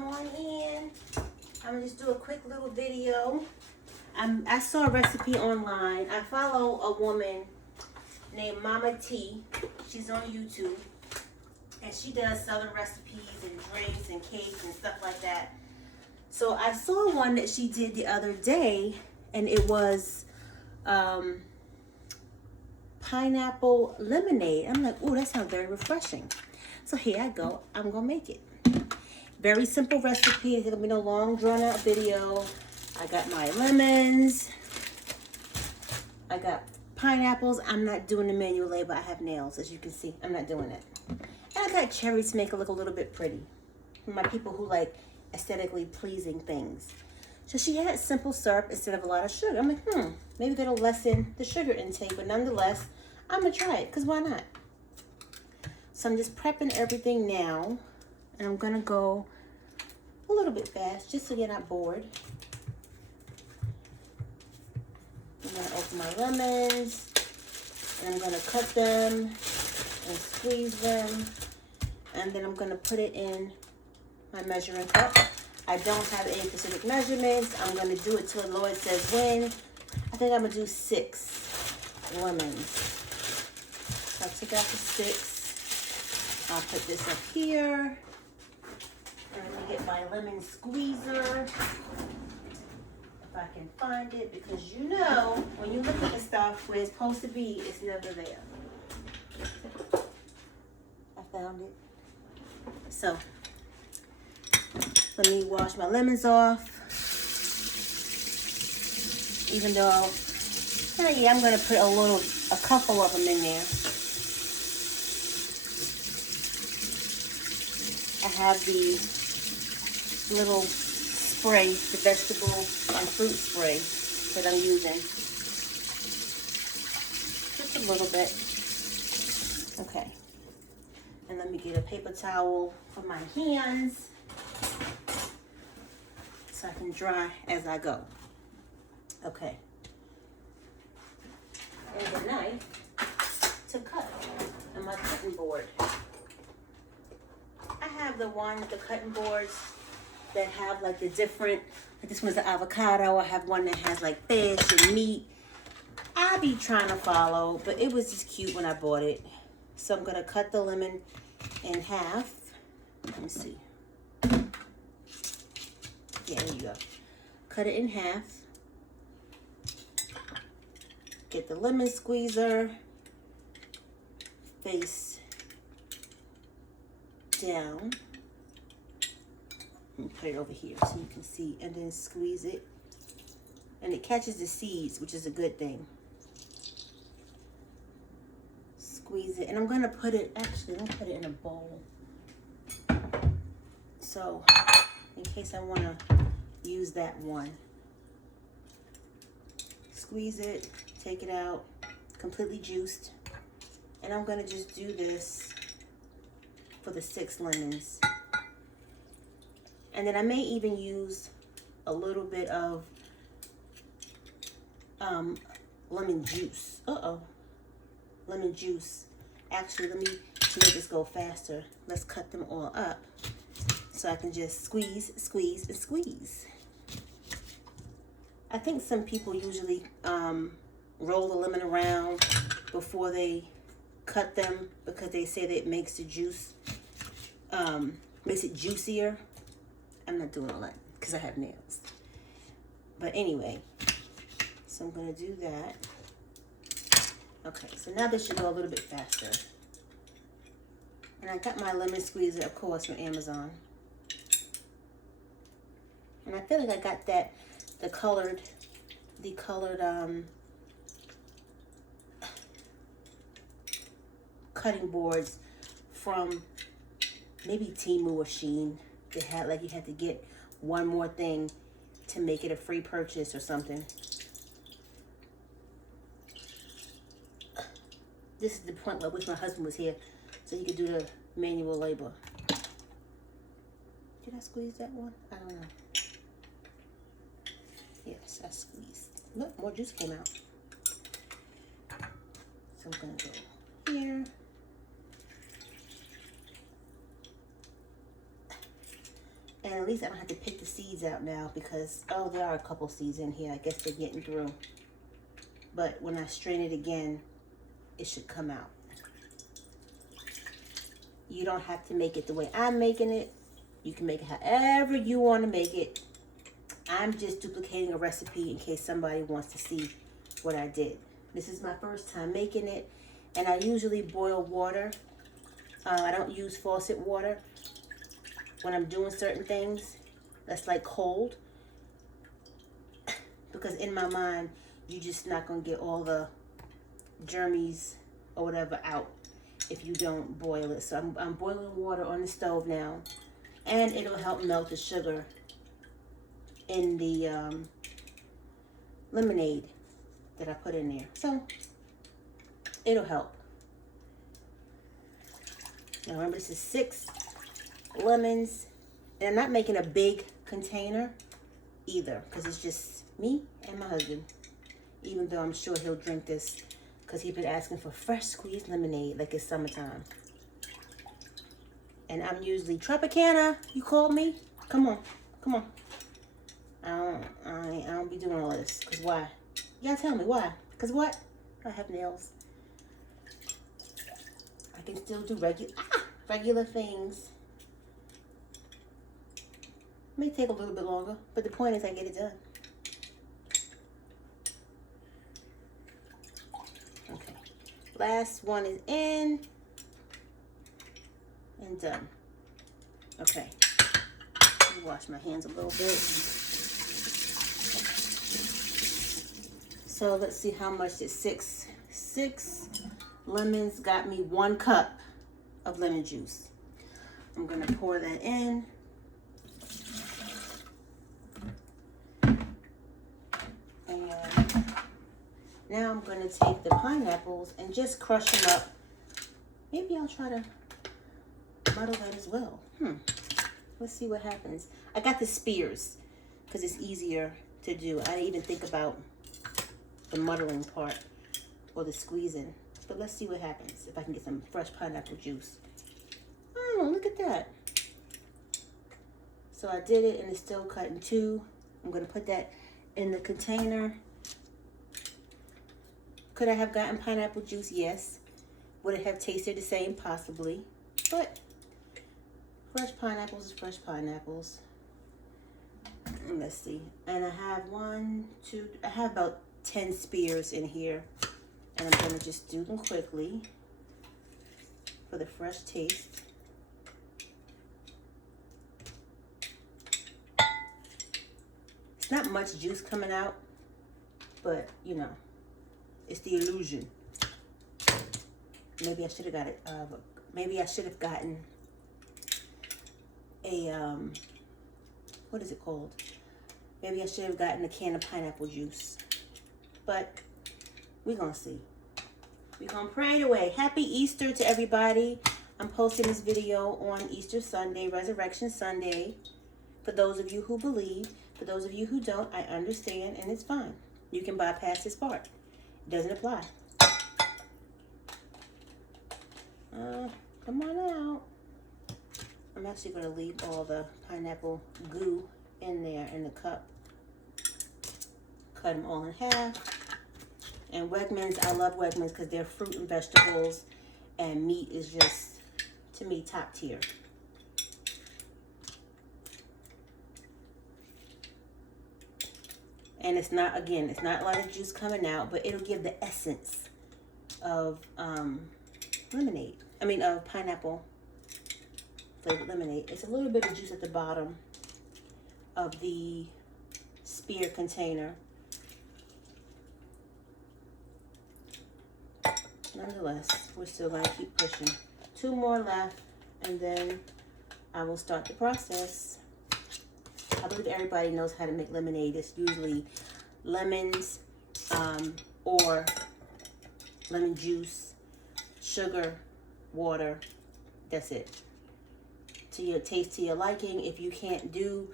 come on in. I'm gonna just do a quick little video. I saw a recipe online. I follow a woman named Mama T. She's on YouTube. And she does southern recipes and drinks and cakes and stuff like that. So I saw one that she did the other day, and it was pineapple lemonade. I'm like, ooh, that sounds very refreshing. So here I go. I'm gonna make it. Very simple recipe. It's gonna be no long drawn out video. I got my lemons. I got pineapples. I'm not doing the manual labor. I have nails, as you can see. I'm not doing it. And I got cherries to make it look a little bit pretty. For my people who like aesthetically pleasing things. So she had simple syrup instead of a lot of sugar. I'm like, maybe that'll lessen the sugar intake, but nonetheless, I'm gonna try it, because why not? So I'm just prepping everything now, and I'm gonna go a little bit fast, just so you're not bored. I'm gonna open my lemons, and I'm gonna cut them and squeeze them, and then I'm gonna put it in my measuring cup. I don't have any specific measurements. I'm gonna do it till the Lord says when. I think I'm gonna do 6 lemons. So I took out the 6. I'll put this up here. And let me get my lemon squeezer, if I can find it, because you know, when you look at the stuff where it's supposed to be, it's never there. I found it. So, let me wash my lemons off. Even though, yeah, I'm gonna put a couple of them in there. I have the little spray, the vegetable and fruit spray that I'm using. Just a little bit. Okay. And let me get a paper towel for my hands so I can dry as I go. Okay. And the knife to cut, and my cutting board. I have the cutting boards that have like the different, like this one's the avocado. I have one that has like fish and meat. I be trying to follow, but it was just cute when I bought it. So I'm gonna cut the lemon in half. Let me see. Yeah, there you go. Cut it in half. Get the lemon squeezer. Face down. And put it over here so you can see, and then squeeze it. And it catches the seeds, which is a good thing. Squeeze it, and I'm gonna put it, actually, I'm gonna put it in a bowl. So, in case I wanna use that one. Squeeze it, take it out, completely juiced. And I'm gonna just do this for the 6 lemons. And then I may even use a little bit of lemon juice. Lemon juice. Actually, let me, to make this go faster, let's cut them all up so I can just squeeze, squeeze, and squeeze. I think some people usually roll the lemon around before they cut them because they say that it makes the juice, makes it juicier. I'm not doing all that because I have nails. But anyway, so I'm gonna do that. Okay, so now this should go a little bit faster. And I got my lemon squeezer, of course, from Amazon. And I feel like I got that, the colored cutting boards from maybe Temu or Shein. They had, like, you had to get one more thing to make it a free purchase or something. This is the point where I wish my husband was here so he could do the manual labor. Did I squeeze that one? I don't know. Yes, I squeezed. Look, more juice came out. So I'm gonna go here. And at least I don't have to pick the seeds out now because, oh, there are a couple seeds in here. I guess they're getting through. But when I strain it again, it should come out. You don't have to make it the way I'm making it. You can make it however you want to make it. I'm just duplicating a recipe in case somebody wants to see what I did. This is my first time making it, and I usually boil water. I don't use faucet water when I'm doing certain things. That's like cold, because in my mind, you're just not gonna get all the germies or whatever out if you don't boil it. So I'm boiling water on the stove now, and it'll help melt the sugar in the lemonade that I put in there. So it'll help. Now remember, this is 6 lemons, and I'm not making a big container either because it's just me and my husband, even though I'm sure he'll drink this because he's been asking for fresh squeezed lemonade like it's summertime. And I'm usually Tropicana. You called me? Come on, come on. I don't be doing all this. Cause why? You gotta tell me why. Cause what? I have nails. I can still do regular things. It may take a little bit longer, but the point is I get it done. Okay. Last one is in and done. Okay. Let me wash my hands a little bit. So let's see how much is 6 lemons got me 1 cup of lemon juice. I'm gonna pour that in. And now I'm gonna take the pineapples and just crush them up. Maybe I'll try to muddle that as well. Let's see what happens. I got the spears because it's easier to do. I didn't even think about the muddling part or the squeezing. But let's see what happens if I can get some fresh pineapple juice. Oh, look at that. So I did it and it's still cut in 2. I'm gonna put that in the container. Could I have gotten pineapple juice? Yes. Would it have tasted the same? Possibly. But fresh pineapples is fresh pineapples. Let's see. And I have I have about 10 spears in here. And I'm going to just do them quickly for the fresh taste. It's not much juice coming out, but you know, it's the illusion. Maybe I should have got it. Maybe I should have gotten a what is it called? Maybe I should have gotten a can of pineapple juice. But we're gonna see. We're gonna pray it away. Happy Easter to everybody. I'm posting this video on Easter Sunday, Resurrection Sunday. For those of you who believe, for those of you who don't, I understand, and it's fine. You can bypass this part. It doesn't apply. Come on out. I'm actually going to leave all the pineapple goo in there in the cup. Cut them all in half. And Wegmans, I love Wegmans because they're fruit and vegetables, and meat is just, to me, top tier. And it's not, again, it's not a lot of juice coming out, but it'll give the essence of lemonade. I mean, of pineapple flavored lemonade. It's a little bit of juice at the bottom of the spear container. Nonetheless, we're still going to keep pushing. 2 more left, and then I will start the process. I believe everybody knows how to make lemonade. It's usually lemons or lemon juice, sugar, water. That's it. To your taste, to your liking. If you can't do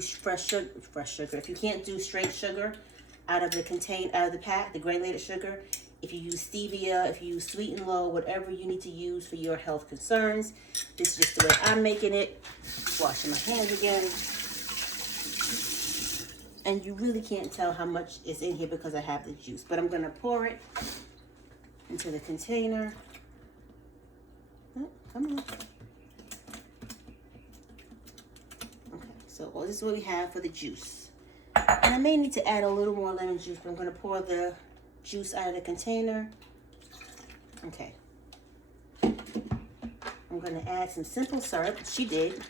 fresh sugar, if you can't do straight sugar out of the pack, the granulated sugar, If you use stevia, if you use sweet and low, whatever you need to use for your health concerns. This is just the way I'm making it. Washing my hands again. And you really can't tell how much is in here because I have the juice. But I'm going to pour it into the container. Oh, come on. Okay, so this is what we have for the juice. And I may need to add a little more lemon juice, but I'm going to pour the juice out of the container. Okay. I'm going to add some simple syrup. She did.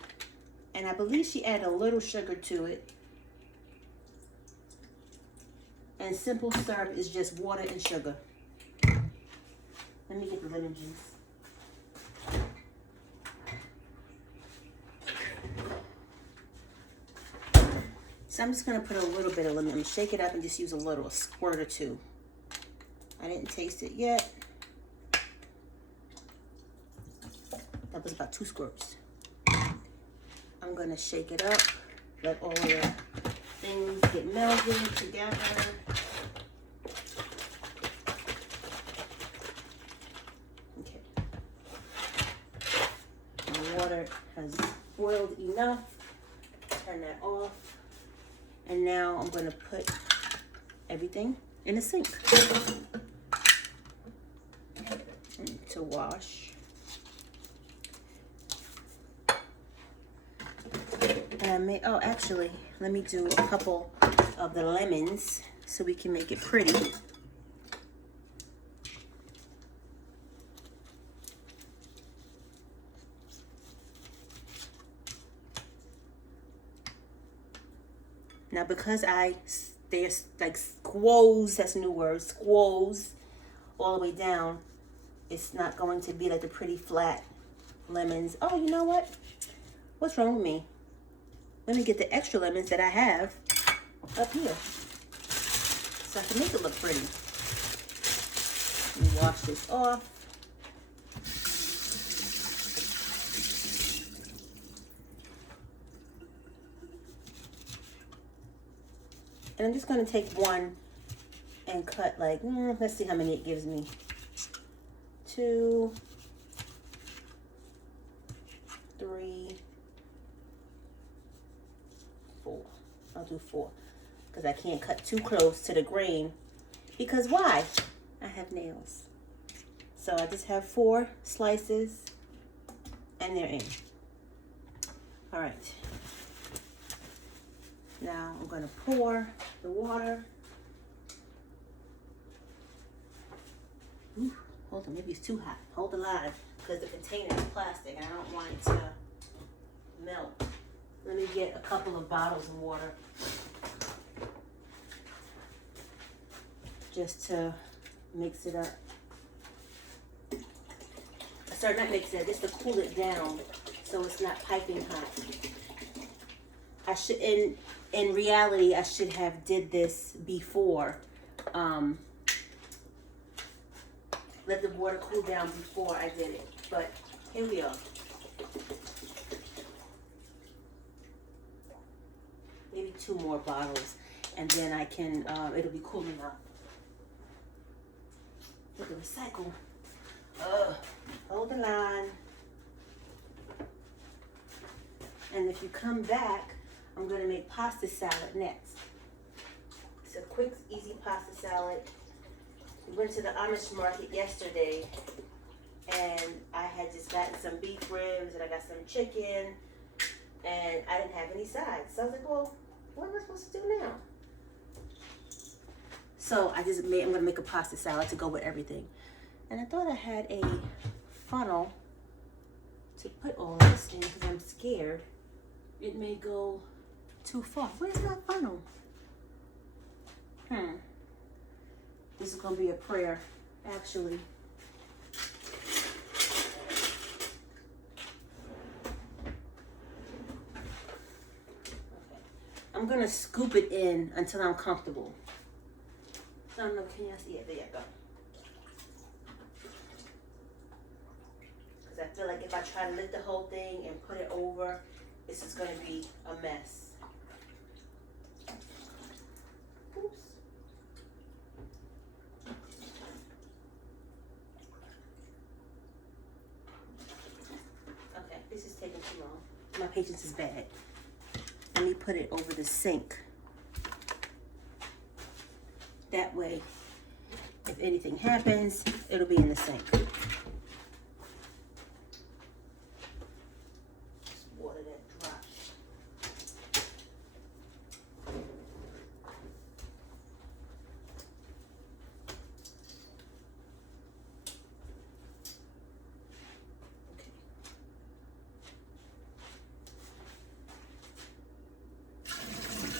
And I believe she added a little sugar to it. And simple syrup is just water and sugar. Let me get the lemon juice. So I'm just going to put a little bit of lemon. I'm going to shake it up and just use a little, a squirt or two. I didn't taste it yet. That was about 2 squirts. I'm going to shake it up. Let all the things get melded together. Okay. My water has boiled enough. Turn that off. And now I'm going to put everything in the sink to wash. And actually, let me do a couple of the lemons so we can make it pretty. Now, because there's like squoze, that's a new word, squoze all the way down, it's not going to be like the pretty flat lemons. Oh, you know what? What's wrong with me? Let me get the extra lemons that I have up here so I can make it look pretty. Let me wash this off. And I'm just going to take one and cut like, let's see how many it gives me. 2, 3, 4. I'll do 4 because I can't cut too close to the grain. Because why? I have nails. So I just have 4 slices and they're in. All right. Now I'm going to pour the water. Ooh, hold on, maybe it's too hot. Hold the line because the container is plastic and I don't want it to melt. Let me get a couple of bottles of water just to mix it up. Sorry, not mix it up, just to cool it down so it's not piping hot. I should, in reality, I should have did this before. Let the water cool down before I did it. But here we are. Maybe 2 more bottles, and then I can. It'll be cool enough. Look at recycle. Hold the line. And if you come back, I'm going to make pasta salad next. It's a quick, easy pasta salad. We went to the Amish market yesterday, and I had just gotten some beef ribs, and I got some chicken, and I didn't have any sides. So I was like, well, what am I supposed to do now? So I'm going to make a pasta salad to go with everything. And I thought I had a funnel to put all this in because I'm scared it may go too far. Where's my funnel? This is going to be a prayer, actually. Okay. I'm going to scoop it in until I'm comfortable. I don't know, can you see it? There you go. Because I feel like if I try to lift the whole thing and put it over, this is going to be a mess. Oops. patience is bad. Let me put it over the sink. That way, if anything happens, it'll be in the sink. Just water that dry.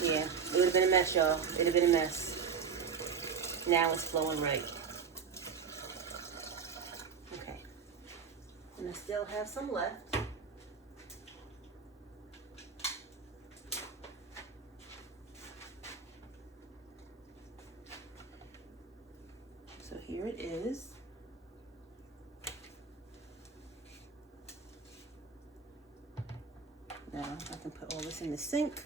Yeah, it would have been a mess, y'all. It would have been a mess. Now it's flowing right. Okay. And I still have some left. So here it is. Now I can put all this in the sink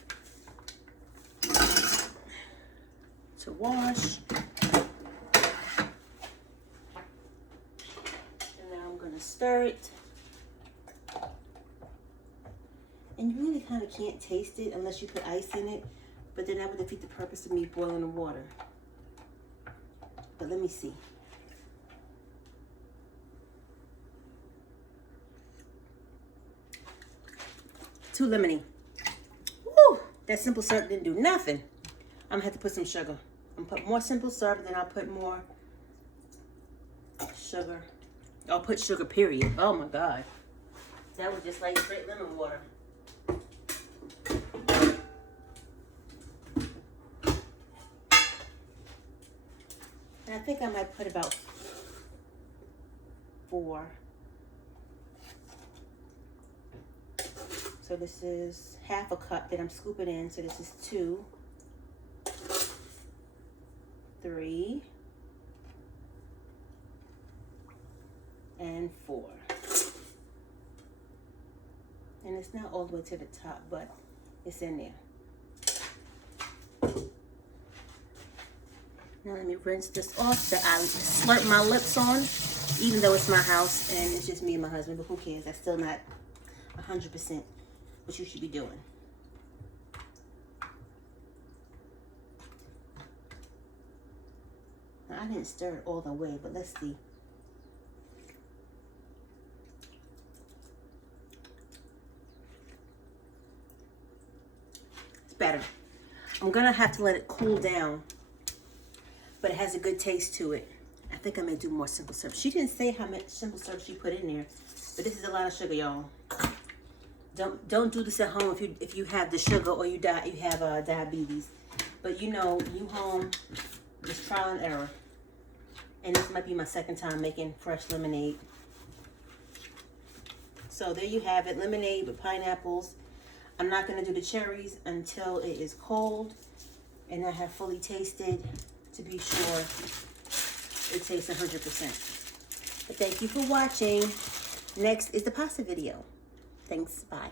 to wash. And now I'm gonna stir it. And you really kind of can't taste it unless you put ice in it, but then that would defeat the purpose of me boiling the water. But let me see. Too lemony. Woo! That simple syrup didn't do nothing. I'm gonna have to put some sugar. I'm gonna put more simple syrup, and then I'll put more sugar. I'll put sugar, period. Oh my God. That was just like straight lemon water. And I think I might put about 4. So this is half a cup that I'm scooping in. So this is 2, 3, and 4. And it's not all the way to the top, but it's in there. Now let me rinse this off that I slurp my lips on, even though it's my house and it's just me and my husband, but who cares? That's still not 100% what you should be doing. Now, I didn't stir it all the way, but let's see. It's better. I'm gonna have to let it cool down, but it has a good taste to it. I think I may do more simple syrup. She didn't say how much simple syrup she put in there, but this is a lot of sugar, y'all. Don't do this at home if you have the sugar or you have diabetes. But you know, you home, it's trial and error. And this might be my second time making fresh lemonade. So there you have it, lemonade with pineapples. I'm not gonna do the cherries until it is cold and I have fully tasted to be sure it tastes 100%. But thank you for watching. Next is the pasta video. Thanks, bye.